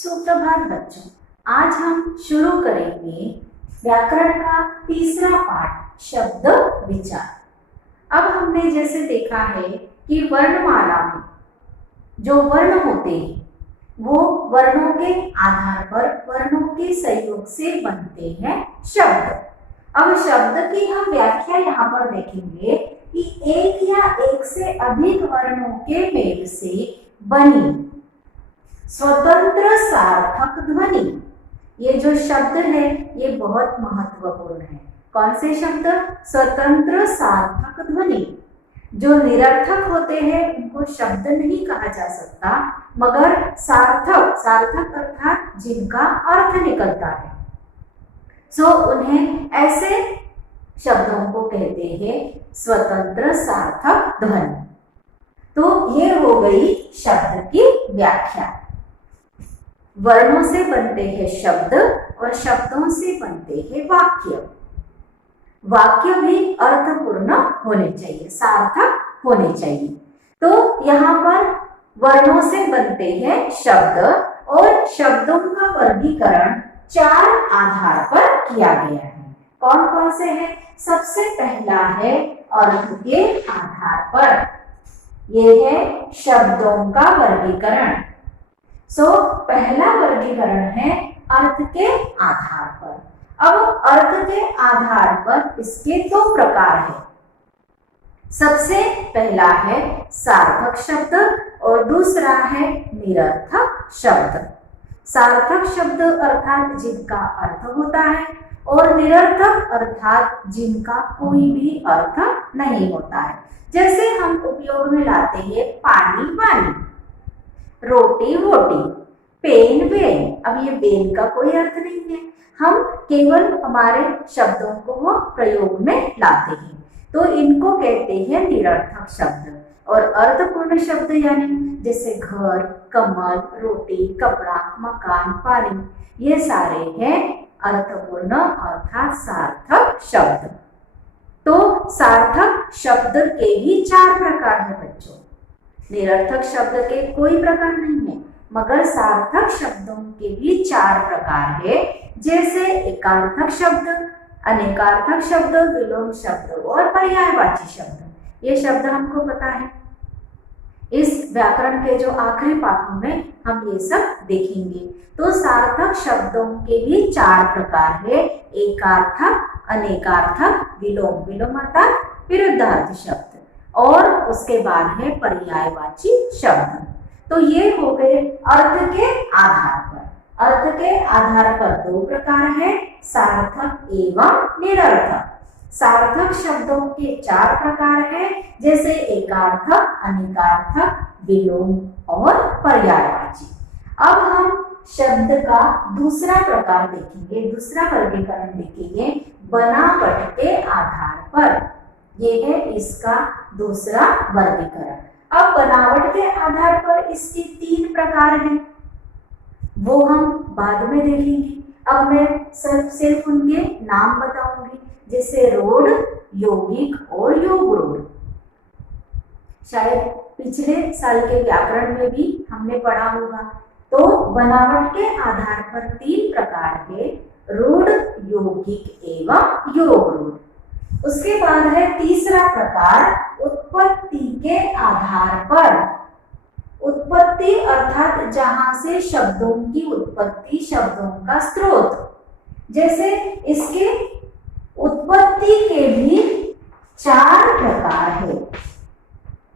सुप्रभात बच्चों, आज हम शुरू करेंगे व्याकरण का तीसरा पाठ शब्द विचार। अब हमने जैसे देखा है कि वर्णमाला में जो वर्ण होते हैं वो वर्णों के आधार पर वर्णों के सहयोग से बनते हैं शब्द। अब शब्द की हम व्याख्या यहाँ पर देखेंगे कि एक या एक से अधिक वर्णों के मेल से बनी स्वतंत्र सार्थक ध्वनि। ये जो शब्द है ये बहुत महत्वपूर्ण है। कौन से शब्द? स्वतंत्र सार्थक ध्वनि। जो निरर्थक होते हैं उनको शब्द नहीं कहा जा सकता, मगर सार्थक, सार्थक अर्थात जिनका अर्थ निकलता है, सो उन्हें ऐसे शब्दों को कहते हैं स्वतंत्र सार्थक ध्वनि। तो ये हो गई शब्द की व्याख्या। वर्णों से बनते हैं शब्द और शब्दों से बनते हैं वाक्य। वाक्य भी अर्थपूर्ण होने चाहिए, सार्थक होने चाहिए। तो यहाँ पर वर्णों से बनते हैं शब्द और शब्दों का वर्गीकरण चार आधार पर किया गया है। कौन कौन से हैं? सबसे पहला है अर्थ के आधार पर। यह है शब्दों का वर्गीकरण। पहला वर्गीकरण है अर्थ के आधार पर। अब अर्थ के आधार पर इसके दो प्रकार हैं। सबसे पहला है सार्थक शब्द और दूसरा है निरर्थक शब्द। सार्थक शब्द अर्थात जिनका अर्थ होता है और निरर्थक अर्थात जिनका कोई भी अर्थ नहीं होता है। जैसे हम उपयोग में लाते हैं पानी पानी, रोटी रोटी, पेन पेन। अब ये पेन का कोई अर्थ नहीं है, हम केवल हमारे शब्दों को वो प्रयोग में लाते हैं, तो इनको कहते हैं निरर्थक शब्द। और अर्थपूर्ण शब्द यानी जैसे घर, कमल, रोटी, कपड़ा, मकान, पानी, ये सारे हैं अर्थपूर्ण अर्थात सार्थक शब्द। तो सार्थक शब्द के भी चार प्रकार हैं बच्चों। निरर्थक शब्द के कोई प्रकार नहीं है, मगर सार्थक शब्दों के भी चार प्रकार है। जैसे एकार्थक शब्द, अनेकार्थक शब्द, विलोम शब्द और पर्यायवाची शब्द। ये शब्द हमको पता है। इस व्याकरण के जो आखिरी पाठों में हम ये सब देखेंगे। तो सार्थक शब्दों के भी चार प्रकार है, एकार्थक, अनेकार्थक, विलोम, विलोम अर्थात विरुद्धार्थी शब्द, और उसके बाद है पर्यायवाची शब्द। तो ये हो गए अर्थ के आधार पर। अर्थ के आधार पर दो प्रकार है, सार्थक एवं निरर्थक। सार्थक शब्दों के चार प्रकार है, जैसे एकार्थक, अनेकार्थक, विलोम और पर्यायवाची। अब हम शब्द का दूसरा प्रकार देखेंगे, दूसरा वर्गीकरण देखेंगे बनावट के आधार पर। यह है इसका दूसरा वर्गीकरण। अब बनावट के आधार पर इसके तीन प्रकार हैं, वो हम बाद में देखेंगे। अब मैं सिर्फ उनके नाम बताऊंगी, जैसे रोड, यौगिक और योग रोड। शायद पिछले साल के व्याकरण में भी हमने पढ़ा होगा। तो बनावट के आधार पर तीन प्रकार है, रूढ़, यौगिक एवं योग रूढ़। उसके बाद है तीसरा प्रकार उत्पत्ति के आधार पर। उत्पत्ति अर्थात जहां से शब्दों की उत्पत्ति, शब्दों का स्रोत। जैसे इसके उत्पत्ति के भी चार प्रकार है,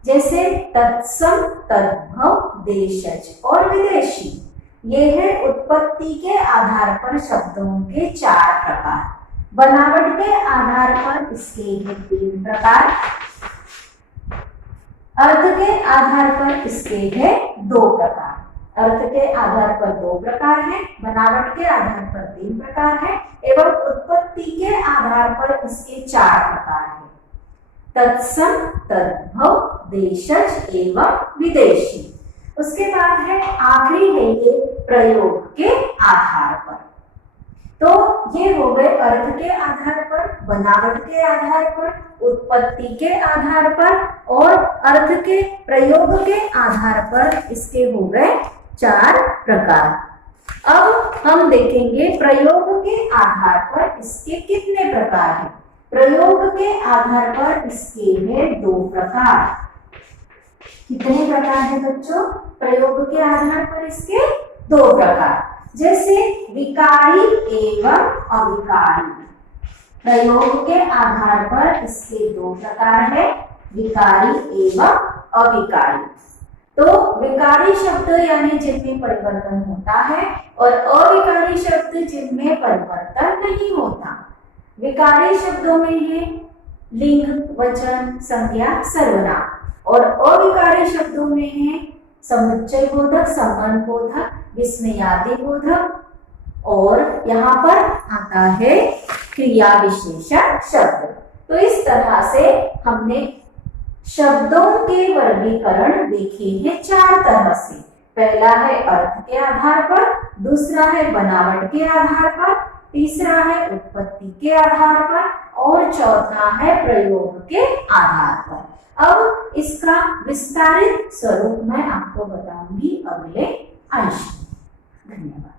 जैसे तत्सम, तद्भव, देशज और विदेशी। ये है उत्पत्ति के आधार पर शब्दों के चार प्रकार। बनावट के आधार पर इसके हैं तीन प्रकार, अर्थ के आधार पर इसके हैं दो प्रकार। अर्थ के आधार पर दो प्रकार है, बनावट के आधार पर तीन प्रकार है, एवं उत्पत्ति के आधार पर इसके चार प्रकार है, तत्सम, तद्भव, देशज एवं विदेशी। उसके बाद है आखिरी है ये प्रयोग के आधार पर। तो ये हो गए अर्थ के आधार पर, बनावट के आधार पर, उत्पत्ति के आधार पर और अर्थ के प्रयोग के आधार पर इसके हो गए चार प्रकार। अब हम देखेंगे प्रयोग के आधार पर इसके कितने प्रकार हैं। प्रयोग के आधार पर इसके हैं 2 प्रकार। कितने प्रकार है बच्चों? प्रयोग के आधार पर इसके 2 प्रकार। जैसे विकारी एवं अविकारी। प्रयोग के आधार पर इसके 2 प्रकार है, विकारी एवं अविकारी। तो विकारी शब्द यानी जिनमें परिवर्तन होता है और अविकारी शब्द जिनमें परिवर्तन नहीं होता। विकारी शब्दों में है लिंग, वचन, संज्ञा, सर्वनाम और अविकारी शब्दों में है समुच्चय बोधक, संबंध बोधक, विस्मयादि बोधक और यहाँ पर आता है क्रिया विशेषण शब्द। तो इस तरह से हमने शब्दों के वर्गीकरण देखे हैं 4 तरह से। पहला है अर्थ के आधार पर, दूसरा है बनावट के आधार पर, तीसरा है उत्पत्ति के आधार पर और चौथा है प्रयोग के आधार पर। अब इसका विस्तारित स्वरूप मैं आपको बताऊंगी अगले अंश में। धन्यवाद।